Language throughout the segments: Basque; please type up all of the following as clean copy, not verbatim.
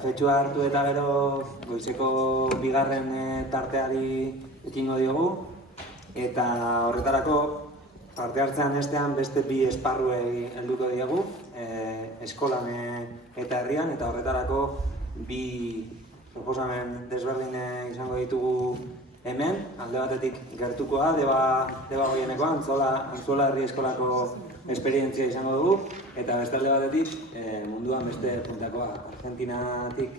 kafetxua hartu eta gero goizeko bigarren tarteari ekingo diogu, eta horretarako parte hartzean estean beste bi esparruei helduko diegu, eskolan eta herrian, eta horretarako bi proposamen desberdin izango ditugu hemen, alde batetik gertukoa, Deba Goienekoa, Antzuola herri eskolako esperientzia izango dugu, eta beste alde batetik munduan beste puntakoa, Argentinatik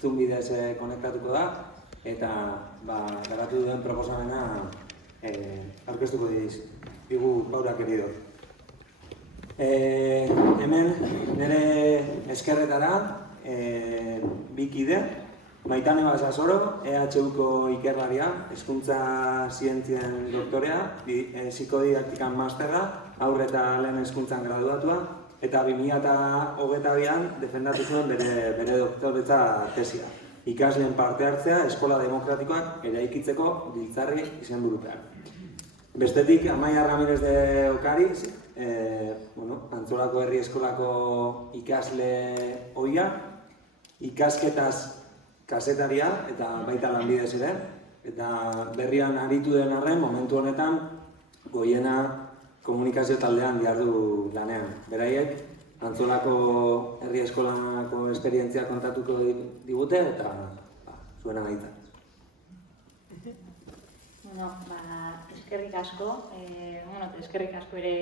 Zoom bidez konektatuko da, eta garatu duen proposamena aurkeztuko digu Paula querido. Hemen nire eskerretara bi kide, Maitane Basasoro, EHUko ikerlaria, hezkuntza zientzien doktorea, psikodidaktikan masterra, haur eta lehen hezkuntzan graduatua, eta 2022an defendatu zuen bere doktoretza tesia. Ikasleen parte hartzea eskola demokratikoak eraikitzeko giltzarri izenburupean. Bestetik, Amaia Ramirez de Ocariz, Antzuolako herri eskolako ikasle ohia, ikasketaz kasetaria eta baita lanbidez ere, eta berrian aritu den arren, momentu honetan, Goiena komunikazio taldean dihardu lanean. Beraiek, Antzuolako herri eskolako esperientzia kontatuko digute, eta zuena gaitza. Eskerrik asko, eskerrik asko ere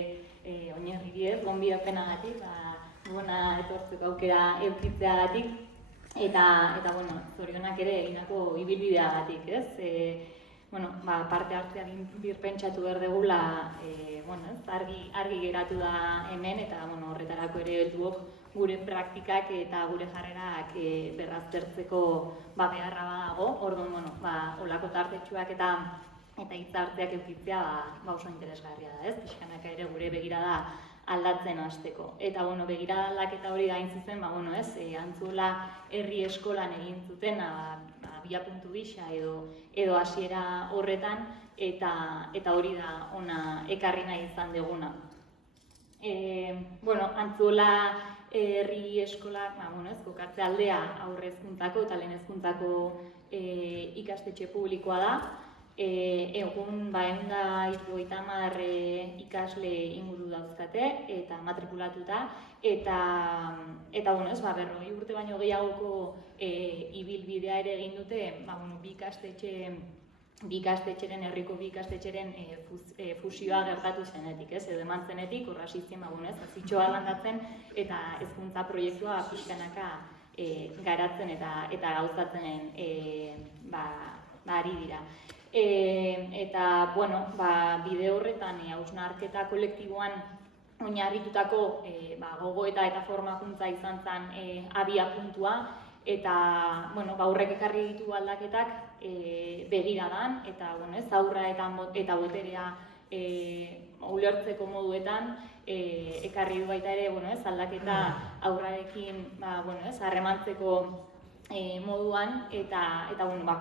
oinarri bidez, gonbidapenagatik, etortzeko aukera eukitzeagatik, eta zorionak ere egindako ibilbideagatik, ez? Parte hartzea birpentsatu behar dugula, argi geratu da hemen, eta horretarako ere helduok gure praktikak eta gure jarrerak berraztertzeko beharra badago. Orduan, olako tartetxuak eta hitzartzeak eukitzea oso interesgarria da, ez? Pixkanaka ere gure begirada aldatzen hasteko. Eta begirada aldaketa hori da hain zuzen, Antzuola herri eskolan egin zuten abiapuntu gisa edo hasiera horretan, eta hori da ona ekarri nahi izan duguna. Antzuola herri eskolak kokatze aldea aurre hezkuntzako eta lehen hezkuntzako ikastetxe publikoa da. Egun 150 ikasle inguru dauzkate eta matrikulatuta, eta 40 urte baino gehiagoko ibilbidea ere egin dute bi ikastetxeren, herriko bi ikastetxeren fusioa gertatu zenetik, edo eman zenetik, horra sistema azitxoa landatzen eta hezkuntza proiektua pixkanaka garatzen eta gauzatzen ari dira. Eta, bide horretan hausnarketa kolektiboan oinarritutako gogoeta eta formakuntza izan zen abiapuntua, eta horrek ekarri ditu aldaketak begiradan, eta aurra eta boterea ulertzeko moduetan ekarri du baita ere aldaketa aurrarekin harremantzeko moduan, eta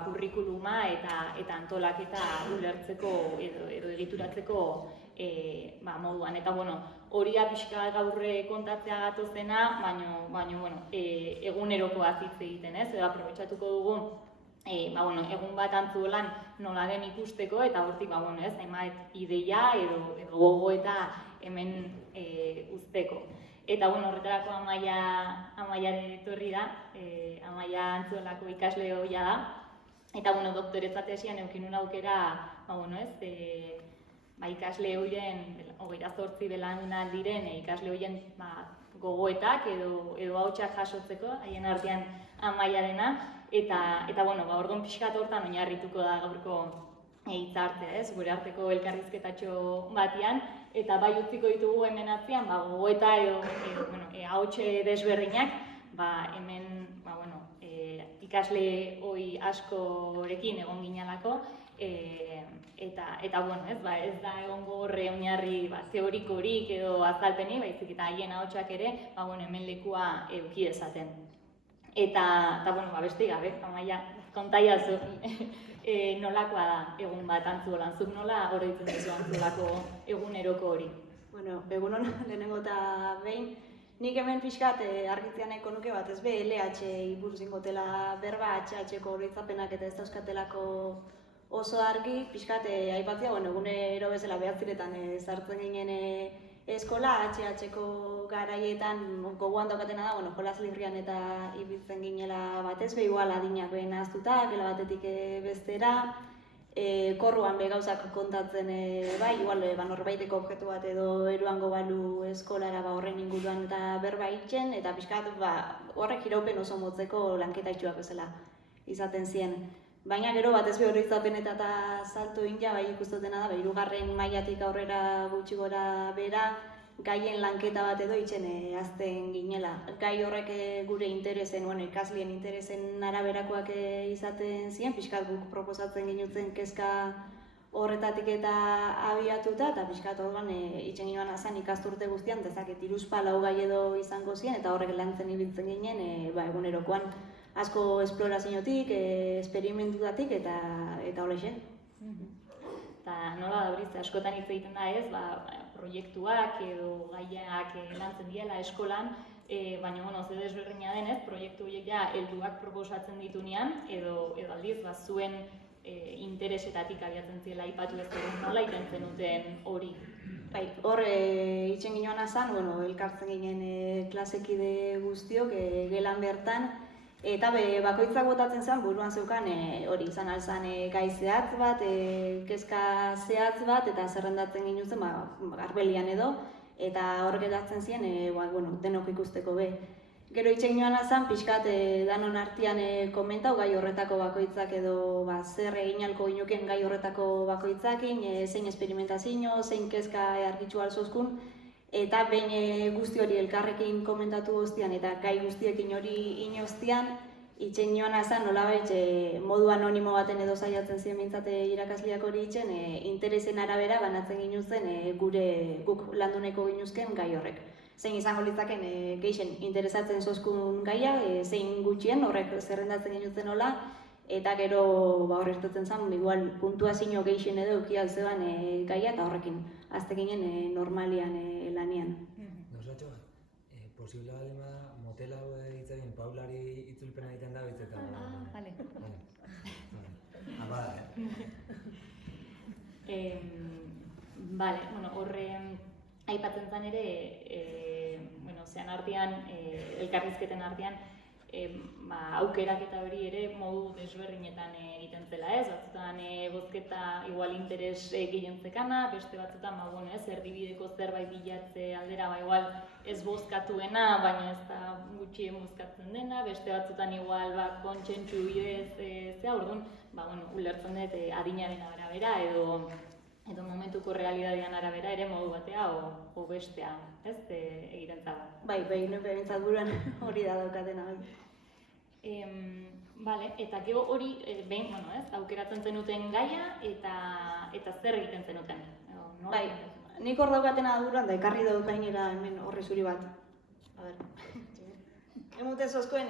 kurrikuluma eta antolaketa ulertzeko edo egituratzeko moduan. Eta hori da pixka gaur kontatzea gatozena, baina egunerokoaz hitz egiten, ez? Edo aprobetxatuko dugu egun bat Antzuolan nola den ikusteko, eta hortik hainbat ideia edo gogoeta hemen uzteko. Eta horretarako Amaiaren etorri da, Amaia Antzuolako ikasle ohia da, eta doktoretza tesian eukin aukera ikasle ohien, 28 belaunaldi diren ikasle ohien gogoetak edo ahotsak jasotzeko, haien artean Amaiarena, eta orduan pixkat hortan oinarrituko da gaurko hitzartzea, ez? Gure arteko elkarrizketatxo batian, eta bai utziko ditugu hemen atzean, gogoeta edo ahotxe desberdinak, hemen ikasle ohi askorekin egon ginalako, eta ez da egongo horre oinarri teorikorik edo azalpenik, baizik eta haien ahotsak ere, hemen lekua eduki dezaten. Eta beste gabe, Amaia, kontaiazu nolakoa da egun bat Antzuolan, zuk nola oroitzen duzu Antzuolako eguneroko hori? Egun hona lehenengo eta behin, Nik hemen pixkat argitzea nahiko nuke bat, ez be, LH buruz ingotela berba, HH-ko oroitzapenak eta ez dauzkatelako oso argi, pixkat aipatzea, egunero bezala behatziretan sartzen ginen eskola, HH-ko garaietan gogoan daukatena da, jolas lirrian eta ibiltzen ginela batez, be igual adinak behin ahaztuta, gela batetik bestera, korruan be gauzak kontatzen igual norbaiteko objektu bat edo eruango balu eskolara horren inguruan eta berba itzen, eta pixkat horrek iraupen oso motzeko lanketa itxuak bezala izaten ziren. Baina gero batez be oroitzapen eta salto inja ikustotena da, hirugarren mailatik aurrera gutxi gora bera, gaien lanketa bat edo itzen azten ginela. Gai horrek gure interesen, ikasleen interesen araberakoak izaten ziren, pixkat guk proposatzen ginutzen kezka horretatik eta abiatuta, eta pixkat orduan itzen ginoan azan ikasturte guztian, dezaket iruzpa lau gai edo izango ziren, eta horrek lantzen ibiltzen ginen, egunerokoan asko esploraziotik, esperimentutatik eta horrexen. Eta nola da horiz, askotan hitz egiten da ez, proiektuak edo gaiak lantzen diela eskolan, baina ze desberdina denez, proiektu horiek ja helduak proposatzen ditunean, edo aldiz zuen interesetatik abiatzen ziela aipatu ez nola iten zenuten hori. Hor itzen ginoan azan, elkartzen ginen klasekide guztiok gelan bertan, eta bakoitzak botatzen zen buruan zeukan hori izan alzan gai zehatz bat, kezka zehatz bat, eta zerrendatzen ginuzen garbelian edo, eta hor geratzen ziren denok ikusteko be. Gero itxen joan azan, pixkat danon artean komentau gai horretako bakoitzak edo zer egin alko ginuken gai horretako bakoitzakin, zein esperimentazio, zein kezka argitxu alzozkun, eta behin guzti hori elkarrekin komentatu guztian eta gai guztiekin hori inoztian, itxen joan azan nolabait modu anonimo baten edo saiatzen ziren mintzate irakasleak hori itzen, interesen arabera banatzen ginuzen guk landuneko ginuzken gai horrek. Zein izango litzaken gehien interesatzen zozkun gaia, zein gutxien horrek zerrendatzen ginuzen hola, eta gero horreztatzen zen, igual puntuazio gehien edo eukialtzean gaia eta horrekin azte ginen normalian lanian. Gauzatxo bat, posible bali bada motel hau egiten Paulari itzulpena egiten da bitzetan. Bale. Bada, Bale, horre aipatzen zen ere, zean artean, elkarrizketen artean, aukerak eta hori ere modu desberdinetan egiten zela ez, batzutan bozketa igual interes gehien zekana, beste batzutan erdibideko zerbait bilatze aldera, igual ez bozkatuena, baina ez da gutxien bozkatzen dena, beste batzutan igual kontsentsu bidez orduan, ulertzen dut adinaren arabera edo momentuko realidadean arabera ere modu batea o bestea, ez, egiten zago. Bai, behintzat buruan hori da daukatena. Bale, eta gero hori, behin, aukeratzen zenuten gaia eta zer egiten zenuten? Bai, nik hor daukatena buruan da ekarri dut gainera hemen horri zuri bat. Emute zozkoen,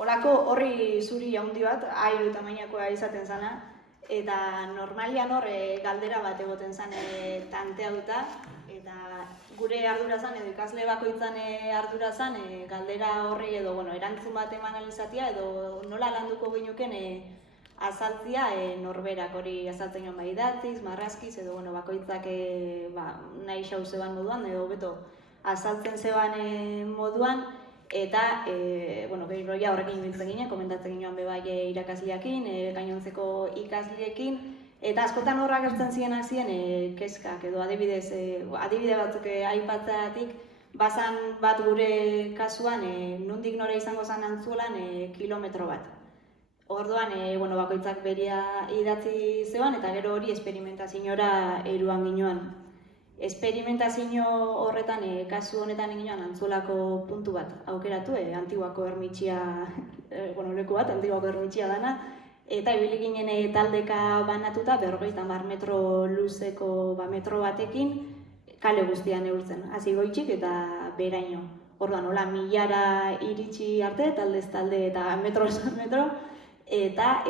horako horri zuri haundi bat, airu tamainakoa izaten zana, eta normalian hor galdera bat egoten zen tanteauta, eta gure ardura zen edo ikasle bakoitzan ardura zen galdera horri edo erantzun bat eman alizatia edo nola landuko ginuken azaltzia norberak hori azaltzen joan idatziz, marrazkiz edo bakoitzak nahi xau zeban moduan edo beto azaltzen zeban moduan. Eta, gero horrekin biltzen ginen, komentatzen ginoan bebai irakasleakin, gainontzeko ikasleekin, eta askotan horrak gertzen ziren azien kezkak edo adibide batzuk aipatzeatik, bazan bat gure kasuan, nondik nora izango zen antzuelan kilometro bat. Orduan, bakoitzak beria idatzi zeban, eta gero hori esperimentazioa eruan ginoan. Esperimentazio horretan, kasu honetan egin Antzuolako puntu bat aukeratu, Antiguako ermitxia, leku bat, Antiguako ermitxia dana, eta ibili ginen taldeka banatuta, 50 metro luzeko metro batekin, kale guztian neurtzen, hasi goitzik eta beraino. Orduan, hola, 1000 iritsi arte, taldez talde eta metroz metro, eta,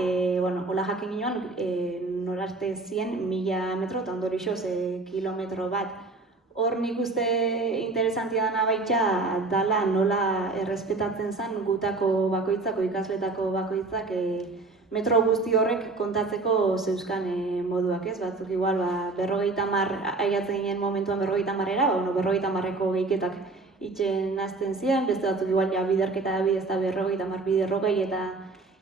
hola jakin ginoan, norarte 100 metro eta ondorixoz kilometro bat. hor nik uste interesantia dana baitxa dala nola errespetatzen zen gutako bakoitzako, ikasletako bakoitzak metro guzti horrek kontatzeko zeuzkan moduak, ez? Batzuk igual 50 aiatzen ginen momentuan 50-era, 50-eko gehiketak itxen hasten ziren, beste batzuk igual biderketa bidez eta 50 biderrogei eta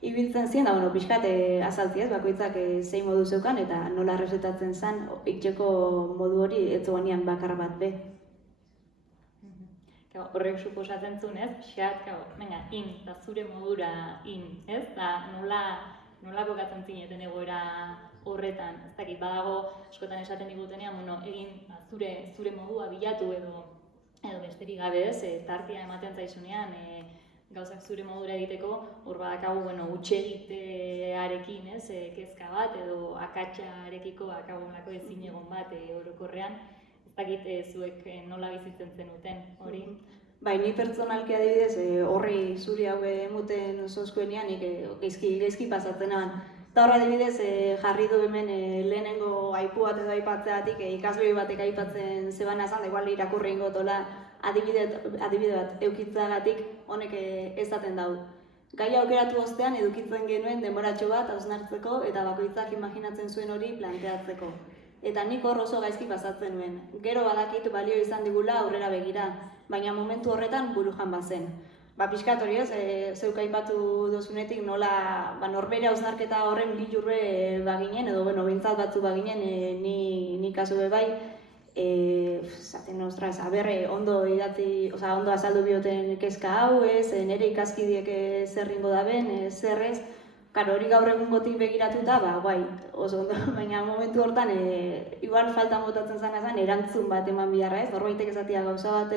ibiltzen ziren, da pixkat azaltzi, ez? Bakoitzak zein modu zeukan eta nola errespetatzen zen itxeko modu hori ez zuenean bakar bat be. Horrek suposatzen zuen, ez? Pixkat, da zure modura ez? Da nola kokatzen zineten egoera horretan, ez dakit, badago askotan esaten digutenean, egin zure modua bilatu edo besterik gabe ez, tartea ematen zaizunean, gauzak zure modura egiteko, hor badakagu, hutsegitearekin, ez, kezka bat edo akatsarekiko akagolako ezinegon bat orokorrean, ez dakit zuek nola bizitzen zenuten hori? Bai, ni pertsonalki adibidez, horri zuri hau emuten zozkoenean, nik gaizki pasatzen eban. Eta horra adibidez, jarri du hemen lehenengo aipu bat edo aipatzeatik, ikasloi batek aipatzen zebana zan, igual irakurri ingotola adibide bat eukitzagatik honek ezaten dau. Gaia aukeratu ostean edukitzen genuen denboratxo bat hausnartzeko eta bakoitzak imaginatzen zuen hori planteatzeko. Eta nik hor oso gaizki pasatzen nuen. Gero badakit balio izan digula aurrera begira, baina momentu horretan burujan bazen. Pixkat hori ez, zeuk aipatu dozunetik nola norbere hausnarketa horren bilurbe baginen, edo behintzat batzu baginen ni kasu bai, zaten ostras, ondo idatzi, ondo azaldu bioten kezka hau ez, nire ikaskidiek zerringo daben, zerrez, hori gaur egungotik begiratuta, guai, oso ondo, baina momentu hortan, igual faltan botatzen zan erantzun bat eman biharra ez, norbaitek esatia gauza bat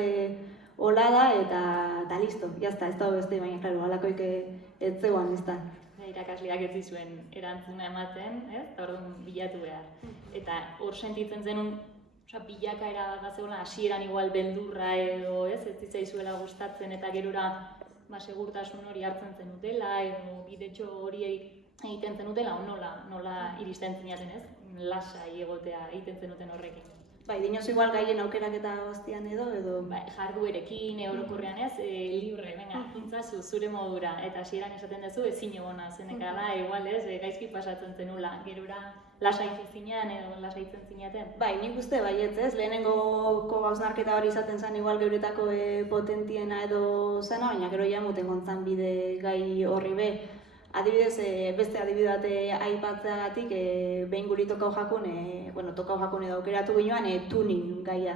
hola da eta listo, jazta, ez da beste, baina, klaro, halakoik ez zeuan, ez da. Irakasleak ez zizuen erantzuna ematen, ez, eta orduan bilatu behar. Eta hor sentitzen zenun, bilakaera bat zegoela, hasieran igual beldurra edo, ez zitzaizuela gustatzen eta gerora segurtasun hori hartzen zenutela, edo bidetxo hori egiten zenutela, nola iristen zinaten, ez? Lasai egotea egiten zenuten horrekin. Bai, dinozu igual gaien aukeraketa guztian edo? Jarduerekin, orokorrean ez, libre, intzazu zure modura, eta hasieran esaten duzu ezin egona zenekala, igual ez, gaizki pasatzen zenula, gerora lasaitzen zinean edo lasaitzen zinaten? Bai, nik uste baietz ez, lehenengoko hausnarketa hori izaten zen igual geuretako potentiena edo zena, baina gero ja muten gontzan bide gai horri be. Adibidez, beste adibide bat aipatzeagatik, behin guri tokau jakun edo aukeratu ginean tuning gaia.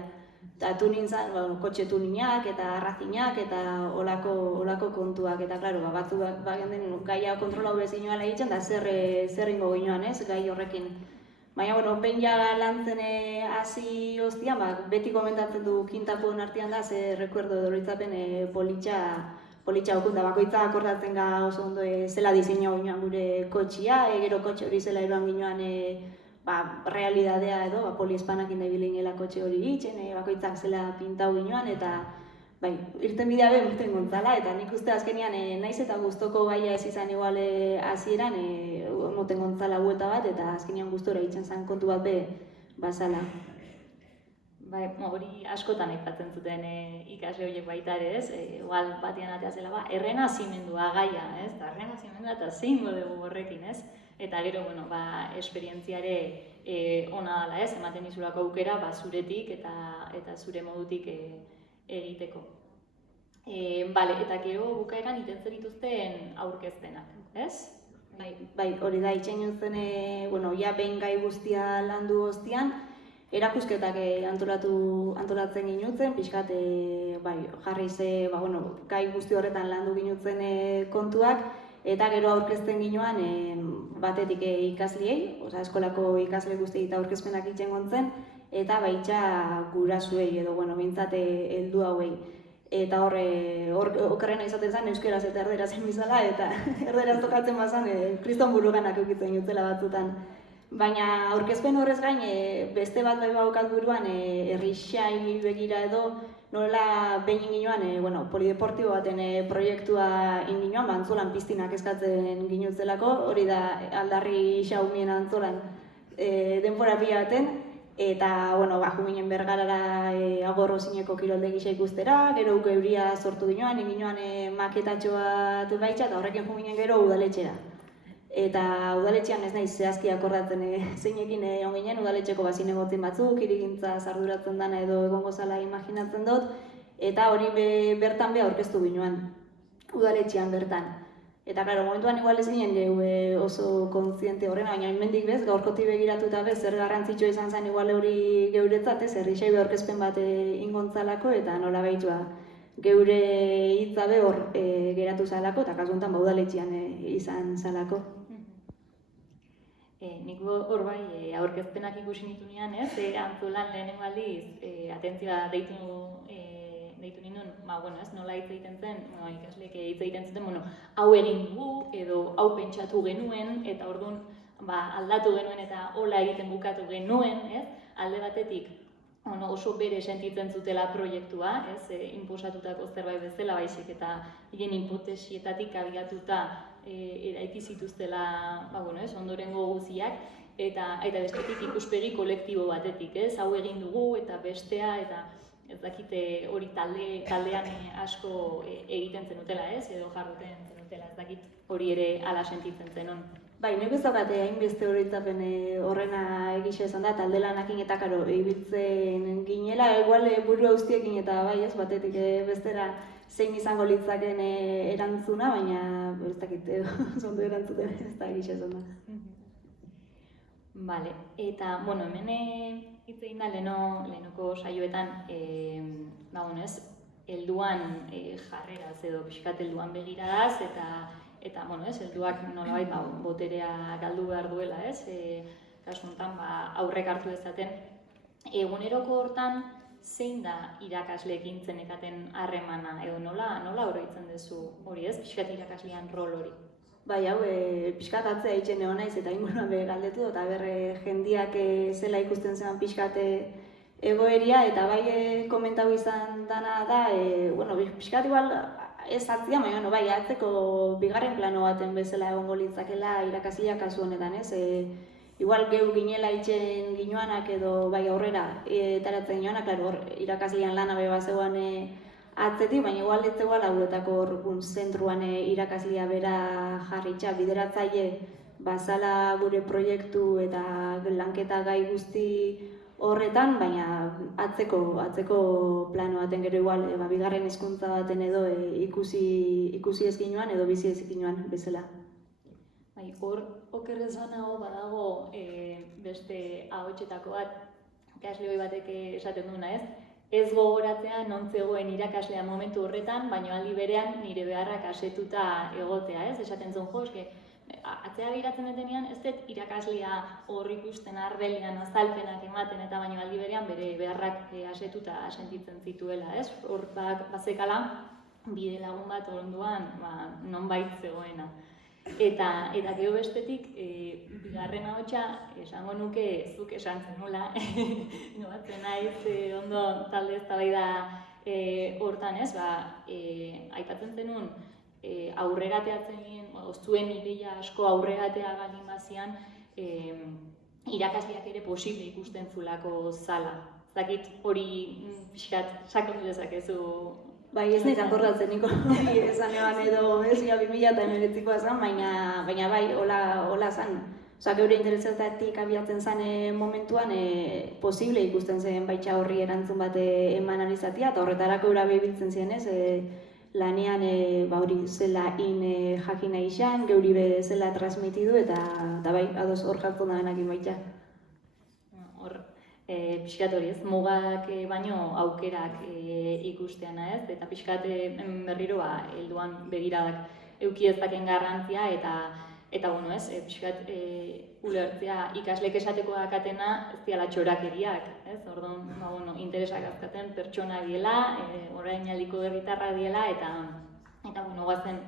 Eta tuning zan, kotxe tuninak eta arrazinak eta olako kontuak. Eta, klaro, batzu den gaia kontrolau bezin joan egiten da zer ingo ginean ez, gai horrekin. Baina, behin ja lantzen hasi ostian, beti komentatzen du kintapuen artean da, ze rekuerdo edo loitzapen politxa okunda, bakoitza akordatzen ga oso ondo zela diseinau ginoan gure kotxia, gero kotxe hori zela eroan ginoan realidadea edo, poliespanakin da bileingela kotxe hori itzen, bakoitzak zela pintau ginoan, eta irten bidea muten gontzala, eta nik uste azkenean naiz eta guztoko gaia ez izan igual hasieran muten gontzala buelta bat, eta azkenean guztora itzen zen kontu bat bazala. Hori askotan aipatzen zuten ikasle horiek baita ere, ez? Igual batean atea zela, errenazimendua gaia, ez? Errenazimendua eta zein dugu horrekin, ez? Eta gero, esperientziare ona dela, ez? Ematen izurako aukera, zuretik eta zure modutik egiteko. Eta gero bukaeran iten zer dituzten aurkezpenak, ez? Bai, hori da, itxen jutzen, ja behin gai guztia landu ostian, erakusketak antolatzen ginutzen, pixkat jarriz gai guzti horretan landu ginutzen kontuak, eta gero aurkezten ginoan batetik ikasliei, eskolako ikasle guzti eta aurkezpenak itzen gontzen, eta baitxa gurasuei edo, bintzat heldu hauei. Eta okerrena izaten zen euskeraz eta erderazen bizala, eta erderaz tokatzen bazan kriston buruganak eukitzen jutzela batzutan. Baina aurkezpen horrez gain, beste bat baukat buruan herrixai begira edo nola behin ginoan, polideportibo baten proiektua inginoan, antzolan piztinak eskatzen ginutzelako, hori da aldarri xaumien antzolan denbora pila baten, Eta, bueno, jo ginen Bergarara agorro zineko kirolde gisa ikustera, gero geuria sortu ginoan, maketatxo bat gaitza, eta horrekin jo ginen gero udaletxera. Eta udaletxean ez naiz zehazki akordatzen zeinekin egon ginen, udaletxeko bazinegotzen batzuk, hirigintza arduratzen dana edo egongo zala imaginatzen dut, eta hori bertan aurkeztu ginoan, udaletxean bertan. Eta, claro, momentuan igual ez ginen oso kontziente horrena, baina hemendik bez, gaurkotik begiratuta bez, zer garrantzitsua izan zen igual hori geuretzat, herri aurkezpen bat ingontzalako, eta nola baitua geure hitzabe hor geratu zalako, eta kasu honetan udaletxean izan zalako. Nik hor bai, aurkezpenak ikusi nitunean, Antzolan lehenengo aldiz, atentzioa deitu ninduen, nola hitz egiten zen, ikasleek hitz egiten zuten, hau egin dugu, edo hau pentsatu genuen, eta orduan aldatu genuen eta hola egiten bukatu genuen, alde batetik oso bere sentitzen zutela proiektua, inposatutako zerbait bezala baizik eta hien hipotesietatik abiatuta eraiki zituztela ondorengo guziak, eta bestetik ikuspegi kolektibo batetik, hau egin dugu eta bestea, eta ez dakite hori taldean asko egiten zenutela, edo jarruten zenutela, ez dakit hori ere ala sentitzen zenon. Bai, nik ez daukate hainbeste horitzapen horrena egisa izan da, talde lanakin eta karo, ibiltzen ginela, igual buru hauztiekin eta bai ez, batetik bestera zein izango litzaken erantzuna, baina ez dakit zondo erantzuten ez da egisa izan da. Bale, eta, hemen hitz egin da lehenoko saioetan, helduan jarreraz edo pixkat helduan begiradaz, eta helduak nolabait boterea galdu behar duela, kasu honetan aurrek hartu dezaten. Eguneroko hortan, zein da irakasleekin zenekaten harremana, edo nola oroitzen duzu hori, pixkat irakaslean rol hori? Bai, hau, pixkat atzea itxen egon naiz eta inguruan galdetu, eta jendiak zela ikusten zen pixkat egoeria, eta bai komentau izan dana da, pixkat igual ez atzia, baina bai, atzeko bigarren plano baten bezala egongo litzakela irakasleak kasu honetan, igual geu ginela itxen ginoanak edo bai aurrera taratzen ginoanak, irakaslean lana beba zegoan atzetik, baina igual ez zegoela uretako zentruan irakaslea bera jarritxa, bideratzaile bazala gure proiektu eta lanketa gai guzti horretan, baina atzeko plano baten gero igual, bigarren hezkuntza baten edo ikusi ez ginoan edo bizi ez ginoan bezala. Bai, hor okerrez banago badago beste ahotsetako bat, ikasle batek esaten duena, ez gogoratzea non zegoen irakaslea momentu horretan, baina aldi berean nire beharrak asetuta egotea, esaten zuen atzea biratzen detenean, ez dut irakaslea hor ikusten arbelian azalpenak ematen eta baina aldi berean bere beharrak asetuta sentitzen zituela, hor bazekala bide lagun bat onduan nonbait zegoena. Eta gero bestetik, bigarren ahotsa esango nuke zuk esan zenula, batzen naiz ondo talde eztabaida hortan, aipatzen zenun aurrerateatzen ginen, zuen ideia asko aurreratea baldin bazian, irakasleak ere posible ikusten zulako zala. Zakit hori pixkat sakondu dezakezu. Bai, ez nahi akordatzen niko esan eban edo ez, 2019koa zen, baina bai, hola zen. Geure interesetatik abiatzen zen momentuan posible ikusten zen baitxa horri erantzun bat eman alizatia, eta horretarako eura behibiltzen ziren ez, lanean hori zela jakina izan, geuri be zela transmitidu, eta bai, ados hor jartzen da benakin baitxa. Pixkat hori mugak baino aukerak ikusteana eta pixkat berriro helduan begiradak euki ezaken garrantzia eta pixkat ulertzea ikasleek esateko dakatena ez diala txorakeriak, orduan interesak azkaten pertsona diela, orain aldiko herritarra diela eta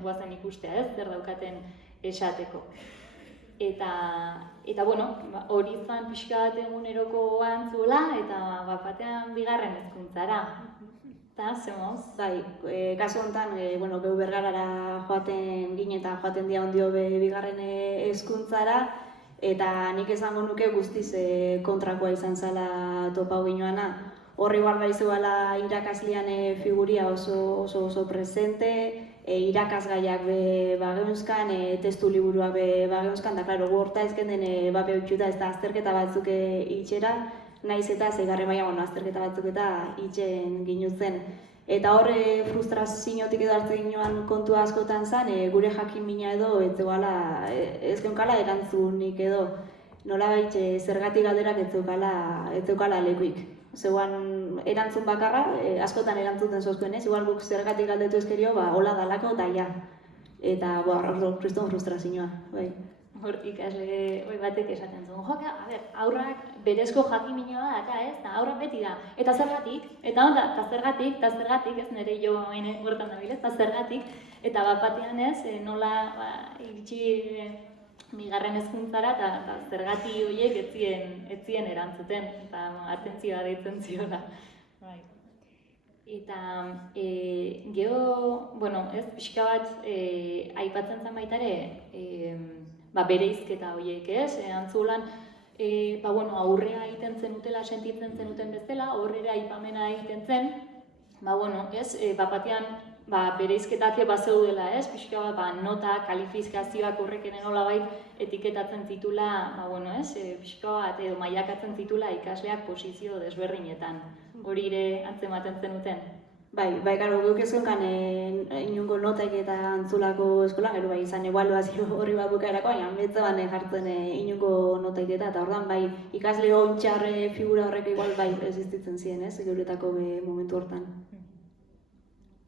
guazen ikustea zer daukaten esateko. Eta hori zan pixka bat eguneroko antzuela eta batean bigarren hezkuntzara. Eta, zemoz? Bai, kasu honetan, geu Bergarara joaten ginen eta joaten dia ondio bigarren hezkuntzara, Eta nik esango nuke guztiz kontrakoa izan zala topau ginoana. Horri igual baizuela irakaslean figuria oso presente, irakasgaiak bageuzkan, testu liburuak bageuzkan, da klaro, gu horta ezken den bape utxuta, ez da azterketa batzuk itxera, naiz eta zeigarren maila, azterketa batzuk eta itxen ginutzen. Eta horre frustraziotik edo hartzen ginoan kontua askotan zen, gure jakin-mina edo ez genkala erantzunik edo nolabait zergatik galderak ez zeukala lekuik. Zeuan erantzun bakarra, askotan erantzuten zozkuenez, igual guk zergatik galdetu ezkerio, hola dalako eta ja. Eta kriston frustrazioa, bai. Hor ikasle batek esaten zuen, joka, aurrak berezko jakiminoa daka, ez? Aurrak beti da. Eta zergatik? Eta onda, eta zergatik, ez nire jo hortan dabilez, eta zergatik. Eta bat batean ez, nola iritsi bigarren hezkuntzara eta zergati horiek ez zien erantzuten, eta atentzioa deitzen ziola. Eta gero, ez, pixka bat aipatzen zen baita ere, bereizketa horiek, ez? Antzulan, aurrea egiten zenutela, sentitzen zenuten bezala, aurrera aipamena egiten zen, ez, batean bereizketak bazeudela, ez? Pixka bat, nota, kalifikazioak horrek ere nolabait etiketatzen zitula, ez? Pixka bat, edo mailakatzen zitula ikasleak posizio desberdinetan. Hori ere antzematen zenuten? Bai, gero, guk ez genkan inungo notaik eta antzulako eskolan, gero izan ebaluazio horri bat bukaerako, baina betzeban jartzen inungo notaik eta ordan bai ikasle ontxarre figura horrek igual bai existitzen ziren, ez, geuretako momentu hortan.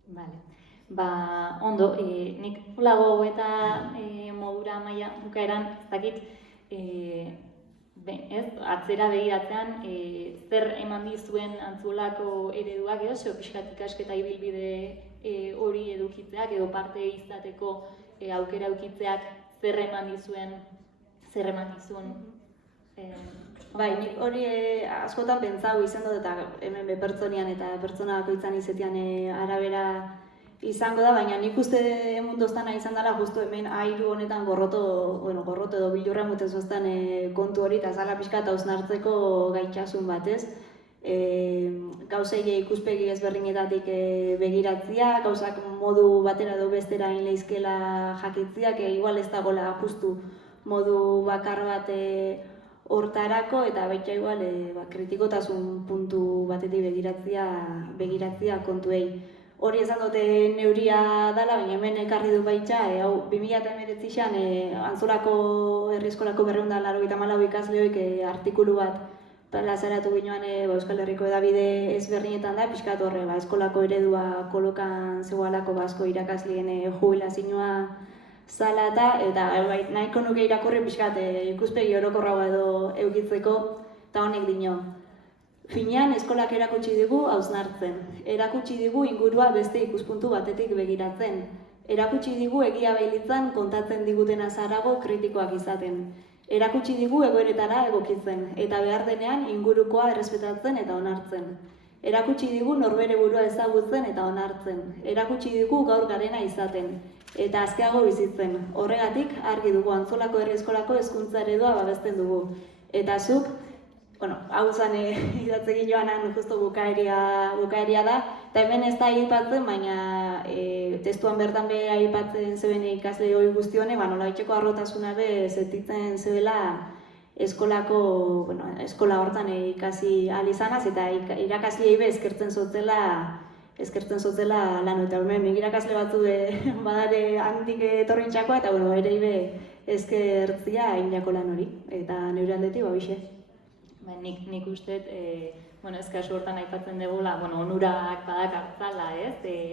Bale. Ondo, nik holago eta modura maila bukaeran, ez dakit, atzera begiratzean, zer eman dizuen antzulako ereduak edo, zeo pixkat ikasketa ibilbide hori edukitzeak edo parte izateko aukera edukitzeak zer eman dizuen. Bai, nik hori askotan pentsau izan dut eta hemen pertsonian eta pertsona bakoitzan izetian arabera izango da, baina nik uste mundoztana izan dela justu hemen airu honetan gorroto edo bildurra muten zoztan kontu hori eta zala pixka eta hausnartzeko gaitxasun batez. Gauzei ikuspegi ezberdinetatik begiratzia, gauzak modu batera edo bestera inleizkela jakitziak, igual ez dagoela justu modu bakar bat hortarako eta baita igual kritikotasun puntu batetik begiratzia kontuei. Hori esan dute neuria dela, baina hemen ekarri du baitza, hau 2019an Antzolako herri eskolako 284 ikasleoik artikulu bat plazaratu ginoan Euskal Herriko hedabide ezberdinetan da, pixkat horre, eskolako eredua kolokan zegoalako asko irakasleen jubilazioa zala eta nahiko nuke irakurri pixkat ikuspegi orokorragoa edo eukitzeko, eta honek dio. Finean, eskolak erakutsi digu hausnartzen. Erakutsi digu ingurua beste ikuspuntu batetik begiratzen. Erakutsi digu egia bailitzan kontatzen diguten azarago kritikoak izaten. Erakutsi digu egoeretara egokitzen, eta behar denean ingurukoa errespetatzen eta onartzen. Erakutsi digu norbere burua ezagutzen eta onartzen. Erakutsi digu gaur garena izaten, eta azkeago bizitzen. Horregatik, argi dugu Antzolako herri eskolako hezkuntza eredua babesten dugu. Eta zuk, hau zen idatzegin joanan justo bukaeria da, eta hemen ez da aipatzen, baina testuan bertan be aipatzen zeben ikasle hori guztione, nola itxeko arrotasuna be zetitzen zebela eskola hortan ikasi alizanaz, eta irakasliei be eskertzen zotzela lanu, eta hemen irakasle batzu badare handik etorrintxakoa, eta ere be eskertzia ainako lan hori, eta neure aldetik bixe. Nik uste, kasu hortan aipatzen dugula, onurak badakartzala,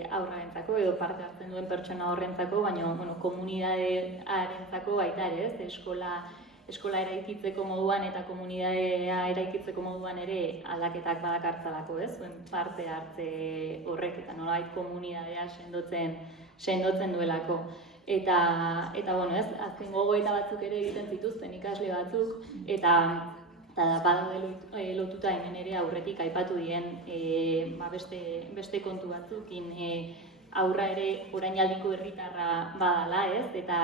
aurrarentzako edo parte hartzen duen pertsona horrentzako, baina komunidadearentzako baita ere, eskola eraikitzeko moduan eta komunidadea eraikitzeko moduan ere aldaketak badakartzalako, zuen parte hartze horrek eta nolabait komunidadea sendotzen duelako. Eta azken gogoeta batzuk ere egiten zituzten ikasle batzuk, eta badaude lotuta hemen ere aurretik aipatu dien beste kontu batzukin aurra ere orainaldiko herritarra badala, ez? Eta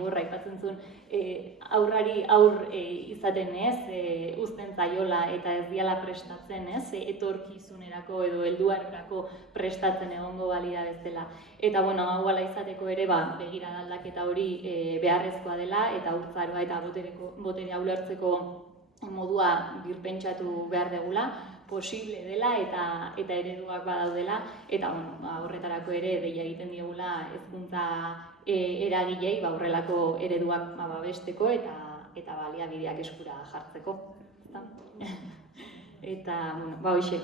horra aipatzen zuen aurrari aur izaten, ez? Uzten zaiola eta ez diala prestatzen, ez? Etorkizunerako edo helduarako prestatzen egongo balira bezala. Eta bueno, hau hala izateko ere begirada aldaketa hori beharrezkoa dela eta haurtzaroa eta boterea ulertzeko modua birpentsatu behar degula, posible dela eta ereduak badaudela, eta horretarako ere deia egiten diegula hezkuntza eragilei horrelako ereduak babesteko eta baliabideak eskura jartzeko. Eta, hoxe,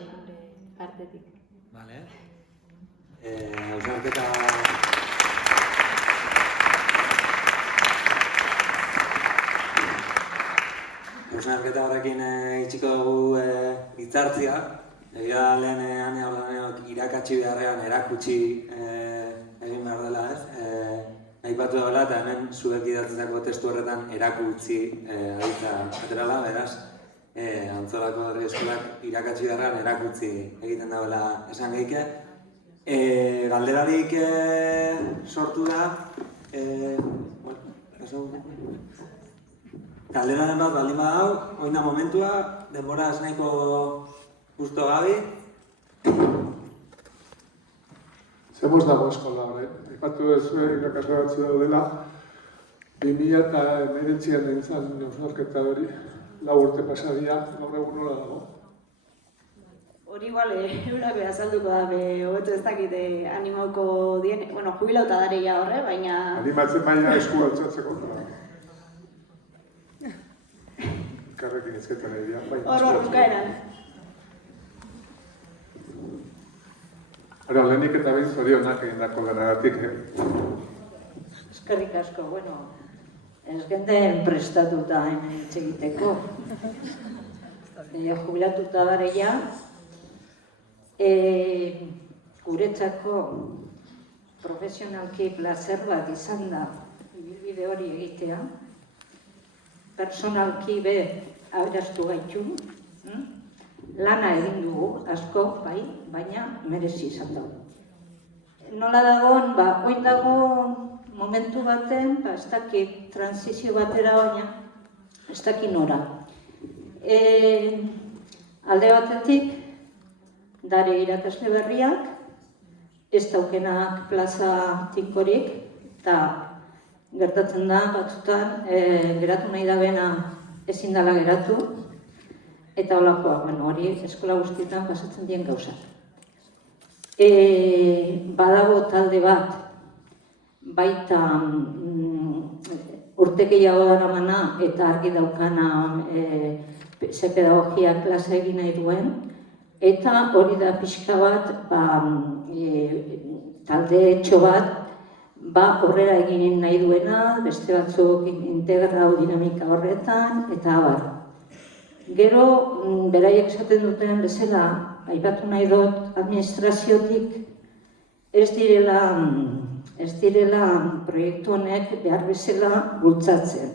partetik. Vale. Hausnarketa... Hausnarketa horrekin itxiko dugu hitzartzia. Egia da lehen Ane irakatsi beharrean erakutsi egin behar dela, ez? Aipatu dela eta hemen zuek idatzitako testu horretan erakutsi aditza aterala, beraz, Antzolako herri eskolak irakatsi beharrean erakutsi egiten dagoela esan geike. Galderarik sortu da, galderaren bat baldin badau, oin da momentua, denbora ez nahiko justo gabi. Zemoz dago eskola horrein. Ipatu ez irakasle batzu daudela, 2019an egin zen hausnarketa hori, 4 urte pasadia, gaur egun nola dago. Hori igual, eurak azalduko da, hobeto ez dakit animauko dien, jubilauta dareia horre, baina... Animatzen baina esku altzatzeko. Karrekin izketan egia, baina... Hor bukaeran. Hora, lehenik eta behin zorionak egin dako lanagatik. Eskerrik asko, ez genden prestatuta hemen hitz egiteko. Jubilatuta dareia, guretzako profesionalki plazer bat izan da ibilbide hori egitea. Personalki be aberastu gaitu, lana egin dugu, asko, bai, baina merezi izan dago. Nola dagoen, oin dago momentu baten, ez dakit transizio batera baina, ez dakit nora. Alde batetik, dare irakasle berriak, ez daukenak plaza tikorik, eta gertatzen da, batzutan, geratu nahi da bena ezin dela geratu, eta holakoak, hori eskola guztietan pasatzen dien gauzak. Badago talde bat, baita urte gehiago daramana eta argi daukana ze pedagogia klase egin nahi duen, eta hori da pixka bat, talde etxo bat, horrera egin nahi duena, beste batzuk integrau dinamika horretan, eta abar. Gero, beraiek esaten duten bezala, aipatu nahi dut, administraziotik ez direla proiektu honek behar bezala bultzatzen.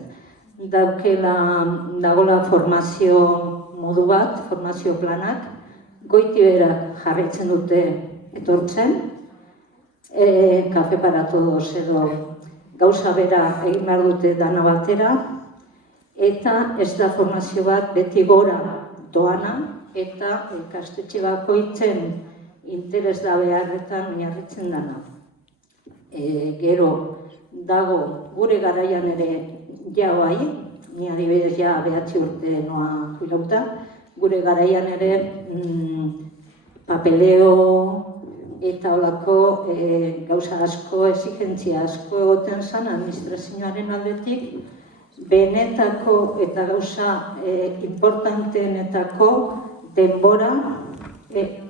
Dagoela formazio modu bat, formazio planak, goiti berak jarraitzen dute etortzen, kafe para todos edo gauza bera egin behar dute dana batera, eta ez da formazio bat beti gora doana, eta ikastetxe bakoitzen interes da beharretan oinarritzen dana. Gero, dago gure garaian ere bai, ni adibidez 9 urte noa jubilauta, gure garaian ere papeleo eta holako gauza asko, exigentzia asko egoten zen administrazioaren aldetik, benetako eta gauza importanteenetako denbora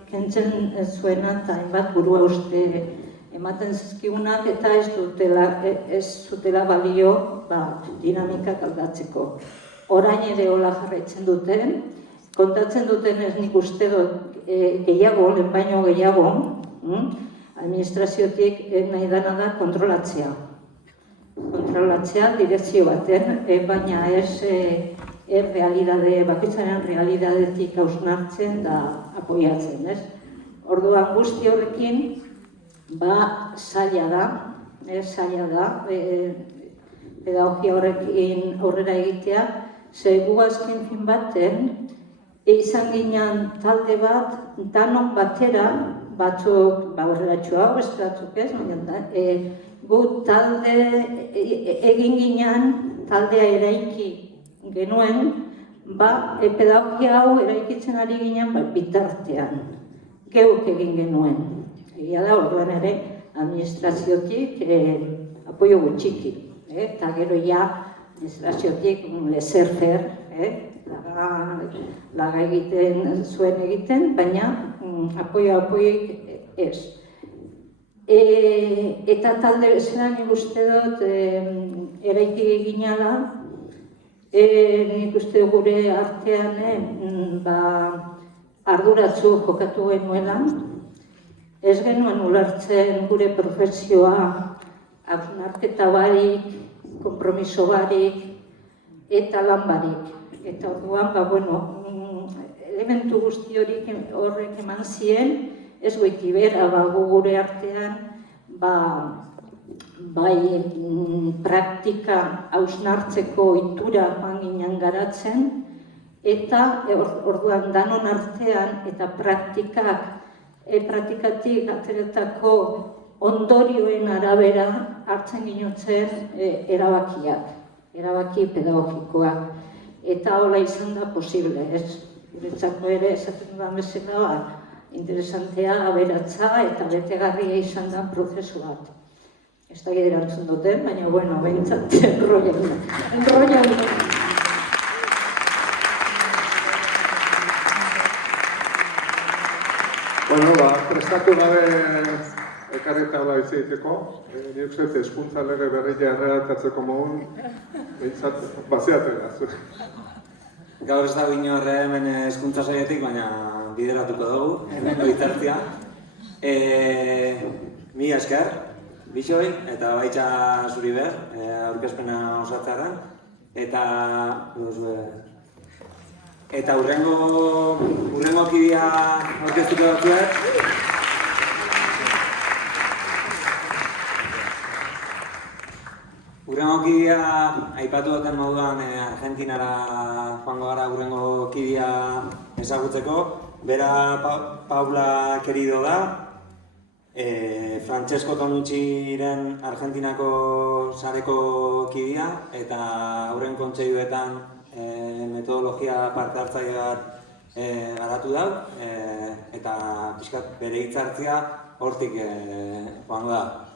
kentzen zuena eta hainbat burua uste ematen zizkigunak eta ez zutela balio dinamikak aldatzeko. Orain ere hola jarraitzen duten, kontatzen duten ez nik uste dut gehiago, lehen baino gehiago, administraziotik nahi dana da kontrolatzea. Kontrolatzea direkzio baten, baina ez realidade, bakoitzaren realidadetik hausnartzen da apoiatzen, ez? Orduan guzti horrekin, zaila da, pedagogia horrekin aurrera egitea, ze gu azken fin baten, izan ginen talde bat, danok batera, batzuk aurreratxo hau, ez batzuk ez, baina gu talde egin ginen, taldea eraiki genuen, pedagogia hau eraikitzen ari ginen bitartean, geuk egin genuen. Egia da, orduan ere, administraziotik apoio gutxiki, eta gero ja, administraziotik laissez-faire, laga egiten zuen egiten, baina apoioik ez. Eta talde bezala nik uste dut eraiki ginala, nik uste gure artean arduratzu jokatu genuela, ez genuen ulertzen gure profesioa, hausnarketa barik, konpromiso barik, eta lan barik. Eta orduan, elementu guzti horrek eman ziren, ez goiti bera, gure artean, bai praktika hausnartzeko ohitura joan ginen garatzen, eta orduan danon artean eta praktikatik ateretako ondorioen arabera hartzen ginotzen erabaki pedagogikoak. Eta hola izan da posible, ez? Guretzako ere, esaten dudan bezala, interesantea, aberatza eta betegarria izan da prozesu bat. Ez da erantzun duten, baina, behintzat, enrollan. Prestatu gabe ekarreta da hitz egiteko, nik uste hezkuntza lege berria erredaktatzeko modun, behintzat, bazeatzen da. Gaur ez dago inor hemen hezkuntza saietik, baina bideratuko dugu, hemengo hitzartzea. Mila esker, Bixoi, eta baitza zuri ber, aurkezpena osatzearen. Eta hurrengo kidea aurkeztuko dutzuet. Hurrengo kidea, aipatu duten moduan, Argentinara joango gara hurrengo kidea ezagutzeko. Bera Paula Querido da, Francesco Tonucciren Argentinako sareko kidea, eta hurren kontseiluetan metodologia parte hartzaile bat garatu da, eta pixkat bere hitzartzea hortik joango da.